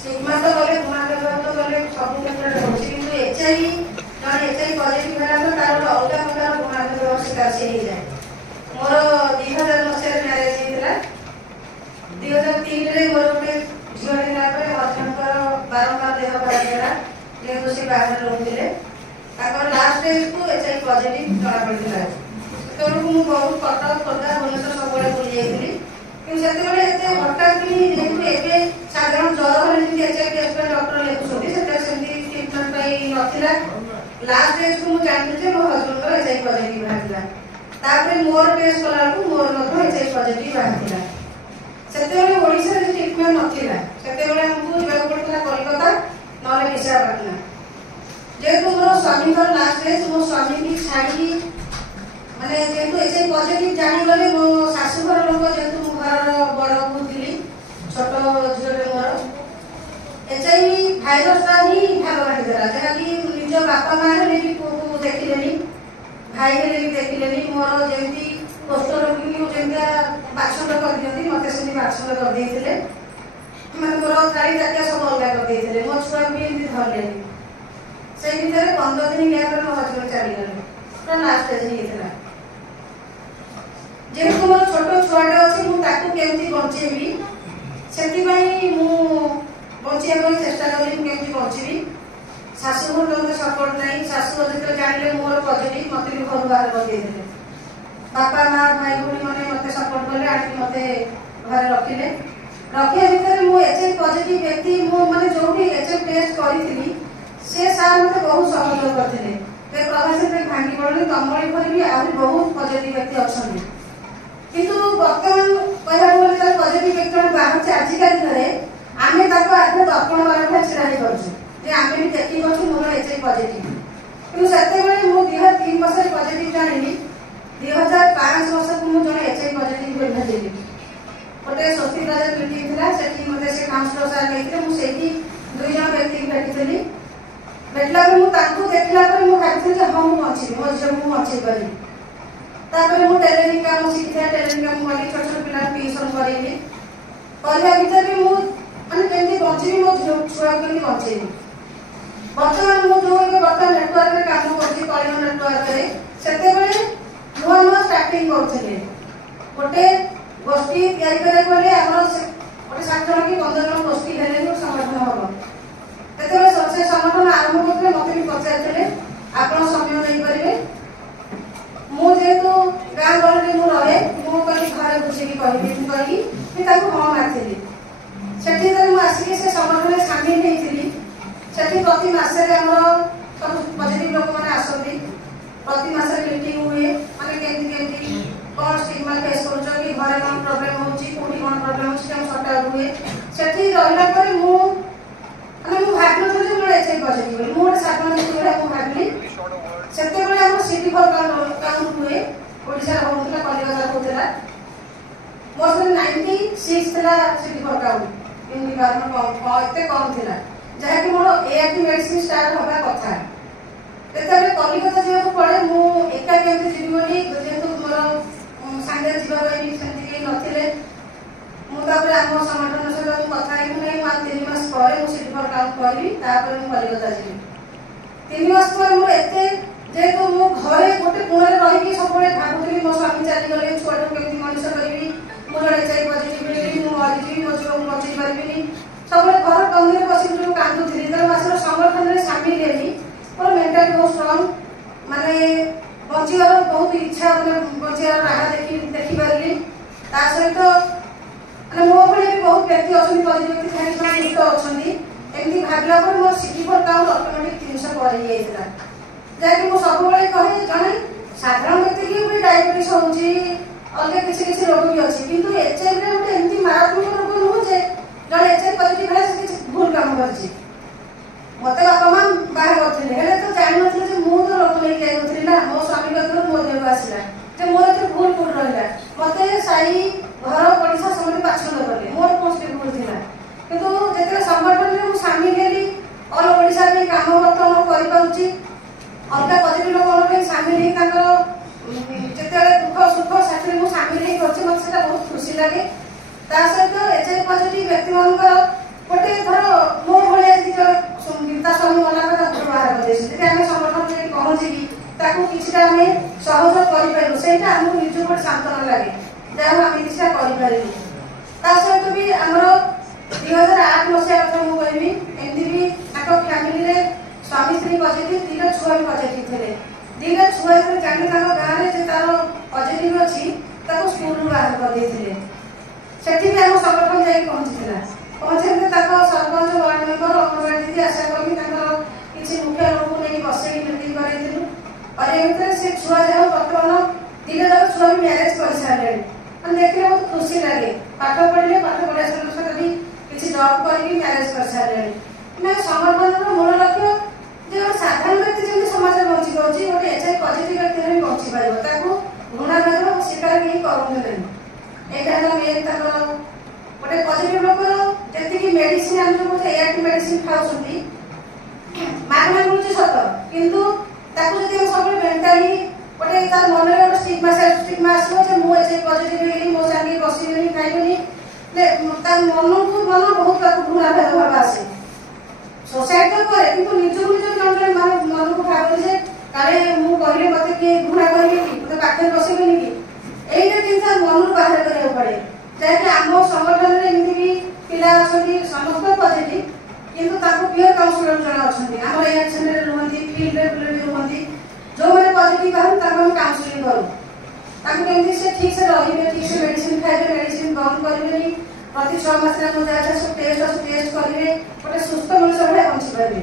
Sigma तो गले गुणाकर तो गले सब क्षेत्र में होची किंतु एचआईवी जण एचआईवी पॉजिटिव होला तो तार अलग प्रकार गुणाकर शिकार से ही जाए। मोर 2000 मसिया मैरिज हेतिला 2003 रे मोर गोटे झियो दिला पर हजबंडर बारंबार देह खराब होला जेहेतु से बाहर रहउथिले ताकर लास्ट स्टेज को एचआईवी पॉजिटिव जणा पड़िला। तो मु बहुत कटक खोदा भुवनेश्वर सबले बुली जाइथिली कि सेते बेले एते हठात कि जेतु एके साधारण ज्वर होले जे एचआईवी टेस्ट पर डॉक्टर लेखुछथि सेते सेंती ट्रीटमेंट पई नथिला। लास्ट स्टेज को मु जानथि जे मो हजबंडर एचआईवी पॉजिटिव बाहरला तापर मोर टेस्ट कला को मोर मतो एचआईवी पॉजिटिव बाहरला। सेते बेले ओडिसा रे ट्रीटमेंट नथिला सेते बेले हमकु जेबा पड़तला कलकत्ता नले विशाखापट्टनम जेतु मोर स्वामी को लास्ट स्टेज मो स्वामी की छाड़ी माने जेतु एचआईवी पॉजिटिव जानि गले मो सासु घर लोक जेतु मो घर बड़ बुझिली छोट झियोटे मोर एचआईवी भाइरस ता ही भाग बांटी देला जहा कि निज बापा मां हेले भी को देखिलेनी भाई हेले भी देखिलेनी मोर जेंती पोस्टर कि मो जेंता बाछंद कर दियंती मते सेनी बाछंद कर देइथिले माने मोर गाड़ी जातिया सब अलगा कर देइथिले मो छुआ भी एंती धरलेनी से भीतर 15 दिन गया पर मो हस्बैंड चली गले तो लास्ट स्टेज हेतिला जेहेतु मोर छोट छुआटे अछि मु ताकू केमती बंचेबी सेति पई मु बंचिया को चेष्टा करी केमती बंचेबी। सासु घर लोक सपोर्ट नाही सासु जते जानले मोर पॉजिटिव मते भी घर बाहर कर देले बापा मां भाई भूणी माने मते सपोर्ट करले आंटी मते घर रखिले रखिया भीतर मु एचआईवी पॉजिटिव व्यक्ति मु माने जोठी एचआईवी टेस्ट करिथिली से सार मते बहुत सहयोग करथिले ते प्रवासी पे भांगी पड़ले तमळी पर भी आहुरी बहुत पॉजिटिव व्यक्ति अछन किंतु वर्तमान कहला बोले त पॉजिटिव व्यक्ति बाहर से आज का दिन रे आमे ताको आगे दर्पण बारे छेड़ा नहीं करछु जे आमे भी देखि करछु मोर एचआईवी पॉजिटिव किंतु सेते बेले मु 2003 वर्ष पॉजिटिव जानिली 2005 वर्ष को मु जने एचआईवी पॉजिटिव भेटा देली गोटे सोफी राजा मीटिंग थिला सेठी मते से काउंसलर सार लेके मु सेठी दुई जण व्यक्ति भेटिथिली भेटला पर मु ताकू देखला पर मु भाबिथि जे हम अछि मो जे मु अछि करी तापर मु टेलरिंग काम सिखिया टेलरिंग काम करी छोट छोट पिला ट्यूशन करेली परिया भीतर भी मु माने केमती बंची मो छुआ केमती बंचेनी वर्तमान मु जो एक वर्तमान नेटवर्क रे काम करछि कलिंग नेटवर्क रे सेते बेले नुआ नुआ स्टार्टिंग करथिले गोटे गोष्ठी तयारी करे कोले हमर गोटे 7 जण की 15 जण गोष्ठी हेले जो संगठन हबो तेते बेले सबसे संगठन आरंभ करले मते भी पचारथिले आपण समय देई परिबे मु जेतु गां गले मु रहे मु कहि घरे बुझी की कहबी मु कहि कि ताको हम आथिली सेठी जरे मु आसी से संगठन में शामिल हेतिली सेठी प्रति मासे रे हमर सब पॉजिटिव लोक माने आसबी प्रति मासे मीटिंग हुए माने केमती कोन स्टिग्मा फेस करछ कि घरे कोन प्रॉब्लम होची कोठी कोन प्रॉब्लम होची हम सॉर्ट आउट हुए सेठी रहला पर मु माने मु भाबनो जे मोर एचआईवी पॉजिटिव मु साधारण जेतुरा मु भाबली सेते बेले हम सिटी फॉर काउंट हुए ओडिसा होतला कलिकता होतला मोर 96 थला city for count in department एते कम थिला जहा कि मोर एआरटी मेडिसिन स्टार्ट होबा कथा तेतले कलिकता जे पड़े मु एका केमते जीवी बोली जेतु मोर सांगे जीवा रही सेंती के नथिले मु तापर हम संगठन से कथा ही नै मा 3 मास परे मु सिटी फॉर काउंट करी तापर मु कलिकता जीवी 3 मास पर मु एते जेतु मु घरे गोटे कोरे रही कि सबले भाबुतली मो स्वामी चली गले छोटो केमती मनुष्य करबी मो जड़े चाहि पॉजिटिव लेली मु मरिजी मो जीवन बची परबिनी सबले घर कंदरे बसी जो कांदु थिली तर मासर संगठन रे शामिल हेली और मेंटल बहुत स्ट्रांग माने बचियार बहुत इच्छा माने बचियार राह देखि परली ता सहित माने मो भले भी बहुत व्यक्ति अछनी पॉजिटिव खाली तो अछनी एमती भागला पर मो सिटी फॉर काउंट ऑटोमेटिक 300 पर ही आइला जाके मो सब बेले कहे जने साधारण व्यक्ति की भी डायबिटीज होउची अलग किसी रोग भी अछि किंतु एचआईवी रे उठे एंती मारात्मक रोग न जे जने एचआईवी पॉजिटिव है से भूल काम करछि मते बापा मां बाहर करथिले हेले तो जानि नथिले जे मु तो रोग ले के नथिले ना मो स्वामी कथरो मो देव आसिला जे मोर तो भूल भूल रहला मते साई घर पड़िसा समते पाछंद करले मोर कोन भूल थिला किंतु जेते संगठन रे मु शामिल हेली ऑल ओडिसा में काम वर्तन करि पाउची अलग पॉजिटिव लोक में शामिल ही ताकर जेते दुख सुख साथी मु शामिल ही करछि मते सेटा बहुत खुशी लागे ता सहित एचआईवी पॉजिटिव व्यक्ति मानकर गोटे धर मो भाया गीता स्वामी मना कर बाहर कर आम संगठन पहुँची किसी आम सहयोग कर आमको निज गोटे सांत्वना लगे जहाँ आम किसी कर सहित भी आमर 2008 मसीहा कथा मुझे कहमी एमती भी फैमिली स्वामी स्त्री पॉजिटिव दीटा छुआ भी पॉजिटिव थे दीटा छुआ जानी गाँव में तार पॉजिटिव अच्छी स्कूल बाहर करदे से आम संगठन जा पहुँची पहुँचे सरपंच वार्ड मेम्बर अंगनवाड़ी दीदी आशा कर्मी किसी मुखिया लोक नहीं बसई मीटिंग करूँ और एमती से छुआ जाओ बर्तमान दीटा जाक छुआ भी मैरेज कर सारे देखने बहुत खुशी लगे पाठ पढ़े पाठ पढ़ा सहित भी किसी जॉब करके मैरेज कर सारे संगठन मूल लक्ष्य जो साधारण व्यक्ति जमी समाज में बची पाँच गोटे एचआईवी पॉजिटिव व्यक्ति भी बची पार घृणा भेद शिकार कहीं करूँ यहाँ मेन गोटे पॉजिटिव लोक जी मेडिसिन आम जो एआरटी मेडिसिन खाऊँ मागना मिलूँ सत किंतु सब मेंटाली गोटे तार मन में स्टिग्मा आसो मुझे पॉजिटिव मो सागे बसबी खाइबी मन को मन बहुत घृणा भेदभाव आसे सोसाइटी तो करे कि निजक निज जन मन को भावे काले मुझे मत किए घृणा करेंगे मत पाखे बसबेनि कि यही जिनसा मन बाहर करा पड़े जहाँकि आम संगठन में एमती भी पिला समस्त पॉजिटिव किंतु पीयर काउंसलर जन अच्छा आम रिएक्शन रुहति फील्ड भी रुहति जो मैंने पॉजिटिव बाहर काउंसलिंग करूँ से ठीक से रही ठीक से मेडिसिन खाइबे मेडिसिन बंद करेंगे प्रति 6 मास सब टेस्ट करेंगे गोटे सुस्थ मनुष्य भाई बंची पारे।